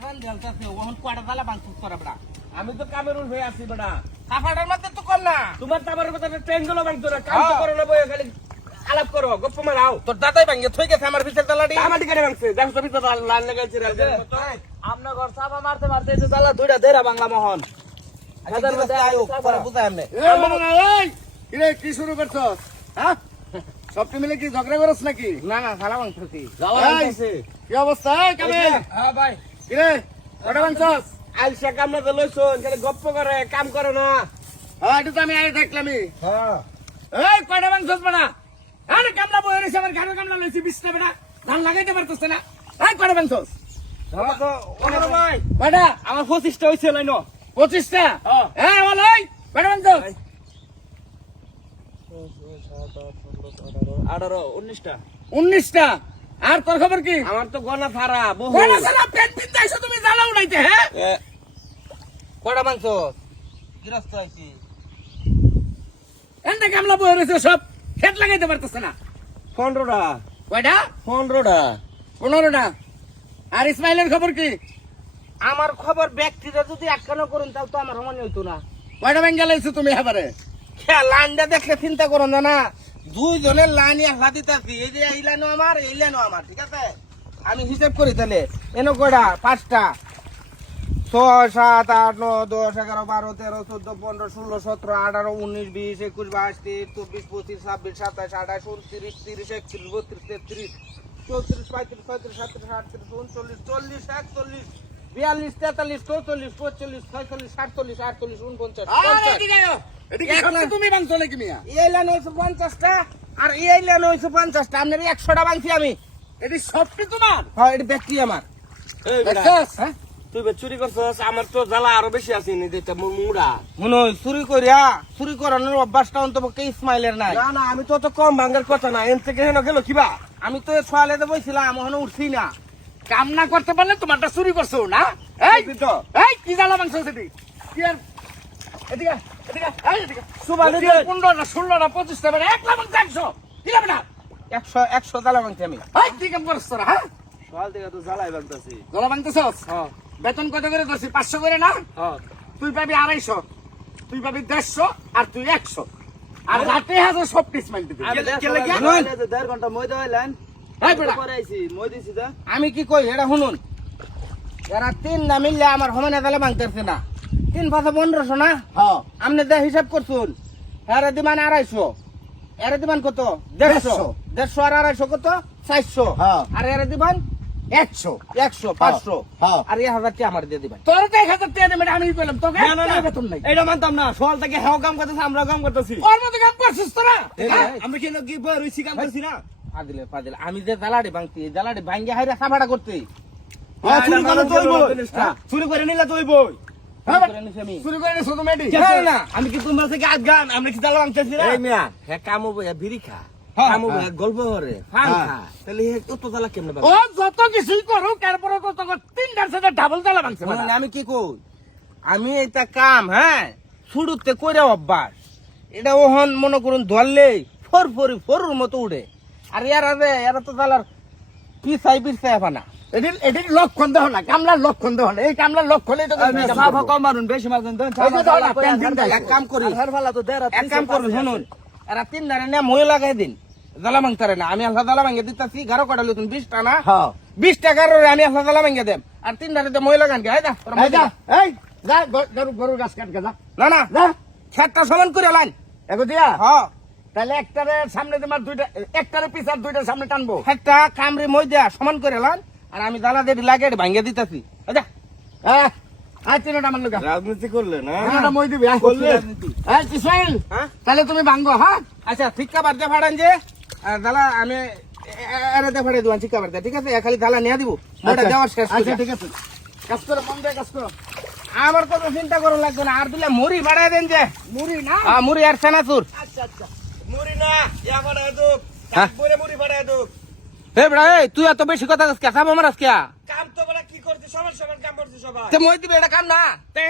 আজান দেলতাছে ওহন কোয়াটা দালা বাংসুস করে বড়া। আমি তো কামেরুল হয়ে আছি বেটা কাফাটার মধ্যে তো কর না। তোমার তো কথা ট্রেনগুলো ভাঙতো না কাম তো হ্যাঁ। করো না বই খালি আলাপ করো গপ্প মারাও। তোর দাদাই ভাঙ্গে থই গেছে আমার ভিতর দালাডি আমাটি করে ভাঙছে দেখো তো ভিতরে লাল লাগাইছে রেল আপনার ঘর চাপা মারতে মারতে যে দুইটা বাংলা মোহন হাজার মধ্যে আয়ো পরে বুঝাই আমনে। কিরে কি শুরু করছস হ্যাঁ? সবটি মিলে কি ঝগড়া করছ নাকি? না না সালা এই, কি অবস্থা? হ্যাঁ ভাই। কিরে কটা কাম না তো লইছুন খালি গপ্প করে কাম করে না। হ্যাঁ এটা তো আমি আগে দেখলামই হ্যাঁ। এই কটা মাংসস বানা আরে কামলা বই রইছে আমার ঘাড়ে কামলা লইছি বিশটা বেটা। ধান লাগাইতে পারতছ না। এই কটা কটা আমার পঁচিশটা হয়েছে লাইন পঁচিশটা? হ্যাঁ। হ্যাঁ বল এই। আঠারো উনিশটা। উনিশটা? আর তোর খবর কি? আমার তো গলা ফারা বহু। কটা সারা পেট আইছো তুমি জ্বালা উড়াইতে হ্যাঁ কটা মাংস? গৃহস্থ আইছি। এন্ডা কামলা বই রইছে সব খেত লাগাইতে পারতছ না। পনেরোটা। কয়টা? পনেরোটা। পনেরোটা। আর ইসমাইলের খবর কি? আমার খবর ব্যক্তিরা যদি একখানো করুন তাহলে তো আমার মনে হইতো না। কয়টা ব্যাংকে লাইছো তুমি এবারে খেয়া লাইনটা দেখলে চিন্তা করুন না না। দুইজনের লাইন একলা দিতেছি। এই যে এই লাইনও আমার, এই লাইনও আমার, ঠিক আছে? আমি হিসেব করি তাহলে। এনো কয়টা? পাঁচটা। ছয়, সাত, আট, নয়, দশ, এগারো, বারো, তেরো, চোদ্দ, পনেরো, ষোলো, সতেরো, আঠারো, উনিশ, বিশ, একুশ, বাইশ, তেইশ, চব্বিশ, পঁচিশ, ছাব্বিশ, সাতাশ, আঠাশ, উনত্রিশ, তিরিশ, একত্রিশ, বত্রিশ, তেত্রিশ, চৌত্রিশ, পঁয়ত্রিশ, ছয়ত্রিশ, সাতত্রিশ, আটত্রিশ, উনচল্লিশ, চল্লিশ, একচল্লিশ। বিয়াল্লিশ তেতাল্লিশ চৌচল্লিশ পঁয়তাল্লিশ ছয়চল্লিশ সাতচল্লিশ আটচল্লিশ উনপঞ্চাশ। তুমি বাংছো নাকি মিয়া? এই লাইন হয়েছে পঞ্চাশটা আর এই লাইন হয়েছে পঞ্চাশটা। আপনার একশোটা বাংছি আমি। এটি সবটি তোমার? হ্যাঁ এটা ব্যক্তি আমার? হ্যাঁ? তুই বে চুরি করছস আমার তো জ্বালা আরও বেশি আছে নি যেটা মুড়া। মনে চুরি করিয়া চুরি করানোর অভ্যাসটা অন্তপক্ষে ইসমাইলের নাই। না না আমি তো কম ভাঙ্গার কথা না এন থেকে হেন গেল কিবা আমি তো সোয়ালেতে বইছিলাম ওখানে উঠছি না। কাম না করতে পারলে তোমারটা চুরি করছ না? এই কি জ্বালা মাংস সেটি কি আর এদিকে এদিকে এই এদিকে। সুবাদে সুবাদে পনেরোটা ষোলোটা পঁচিশটা বেড়ে এক লাখ একশো। কি না? একশো একশো তালা বাংছি আমি। এই কি কাম করছ হ্যাঁ? সকাল থেকে তো জ্বালাই ভাগতাছি জ্বালা মাংতেছস বেতন কত করে করছি পাঁচশো করে না? হ্যাঁ। তুই পাবি আড়াইশো তুই পাবি দেড়শো আর তুই একশো। আর রাতে হাজার সব দিবি। দেড় ঘণ্টা মই দেওয়াইলেন আমি কি কই এটা শুনুন। এরা তিন না মিললে আমার সমানে তালে ভাঙতেছে না। তিন পাঁচশো পনেরোশো না? হ্যাঁ। আপনি দে হিসাব করছুন এরা দিমান আড়াইশো। এরা দিমান কত? দেড়শো। দেড়শো। আর আড়াইশো কত? চারশো। হ্যাঁ। আর এরা দিবান একশো। একশো পাঁচশো। হ্যাঁ। আর এক হাজার টাকা আমার দিয়ে দিবেন। তোর তো এক হাজার টাকা দেবে আমি পেলাম। তোকে বেতন নাই। এটা মানতাম না। সকাল থেকে হেও কাম করতেছে আমরা কাম করতেছি। ওর মতো কাম করছিস তোরা? আমরা কেন কি কাম করছি না? পাদিলে পাদিলে আমি যে জ্বালাড়ি ভাঙতি এই জ্বালাড়ি ভাঙ্গে হাইরা সাফাটা করতে হ্যাঁ, চুরি করে মানুষ তুই বই চুরি করে নিলে তুই বই হ্যাঁ, করে নিছি আমি। কি তোমার থেকে আজ গান আমরা কি জ্বালা ভাঙতেছি না? এই মিয়া হে কামো বইয়া বিড়ি খা। হ্যাঁ, কামো বইয়া গল্প করে ফান হ্যাঁ। খা। তাহলে কত জ্বালা কেমনে ও যত কিছুই করুক এরপরে তো তোকে তিনটার সাথে ডাবল তালা ভাঙছে আমি কি কই? আমি এটা কাম হ্যাঁ শুরুতে করে অভ্যাস। এটা ওহন মনে করুন ধরলেই ফোর ফরি ফোরুর মতো উড়ে। আর এরা রে এরা তো তালার পিছাই পিছাই ফানা এটির এটির লক্ষণ দেহ না কামলার লক্ষণ দেহ না এই কামলার লক্ষণ এই কাম মারুন বেশি মারুন। এক করি। তো দেড় এক কাম করুন শুনুন। এরা তিন না মই লাগাই দিন। জ্বালা ভাঙতারে না আমি আল্লাহ জ্বালা ভাঙে দিতেছি গারো কাটা লুতুন বিশ টানা হ্যাঁ। বিশ টাকার আমি আল্লাহ জ্বালা ভাঙে দেম। আর তিন ধারে মই লাগান গে যা, এই যা, গরু- গরুর গাছ কাট গে, যা। না না খেতটা সমান করে লাইন। এগো দিয়া? হ্যাঁ। তাহলে একটারে সামনে তোমার দুইটা একটারে পিছার দুইটা সামনে টানবো। একটা কামড়ে মই দেয়া সমান করে লান আর আমি জ্বালা দিয়ে লাগে ভাঙে দিতেছি। হ্যাঁ রাজনীতি করলে না? মই দিবি? হ্যাঁ? তাহলে তুমি ভাঙ্গো হ্যাঁ? আচ্ছা ঠিকা দিয়ে ফাড়ান যে। আর দালা আমি এরাতে ফাড়ে দিবান ঠিকা দিয়ে, ঠিক আছে খালি দালা নিয়ে দিব মোটা দেওয়ার শেষ আচ্ছা ঠিক আছে কাজ করো মন দিয়ে কাজ করো আমার কত চিন্তা করুন লাগবে না আর দিলে মুড়ি বাড়াই দেন যে মুড়ি না মুড়ি আর চানাচুর আচ্ছা আচ্ছা মুড়ি না ইয়া ফাটায় দুক। হ্যাঁ? মুড়ি ফাটায় দুক। হে বড়া এই তুই এত বেশি কথা কে? সাব আমার আজকে? কাম তো বলে কি করছি? সবার সবার কাম করছি সবাই তে মই দিবে এটা কাম না?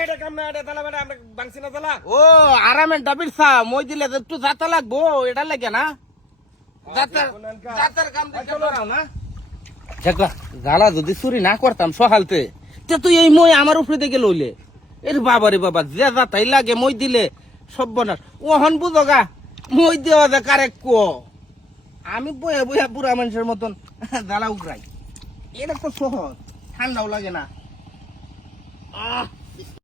এটা কাম না এটা তালা বেটা আমরা বাংছি না তালা। ও আরামে ডাবির সা মই দিলে তো একটু যাতা লাগবো এটা লাগে না? যাতার যাতার কাম দিতে না? দেখবা যদি চুরি না করতাম সহালতে তে তুই এই মই আমার উপরে দিকে লইলে এর বাবা রে বাবা যে যা তাই লাগে মই দিলে সব বনাস। ওহন বুঝগা মই দেওয়া দে কারে ক আমি বয়ে বয়ে বুড়া মানুষের মতন দালা উগরাই এটা তো সহজ, ঠান্ডাও লাগে না। আহ!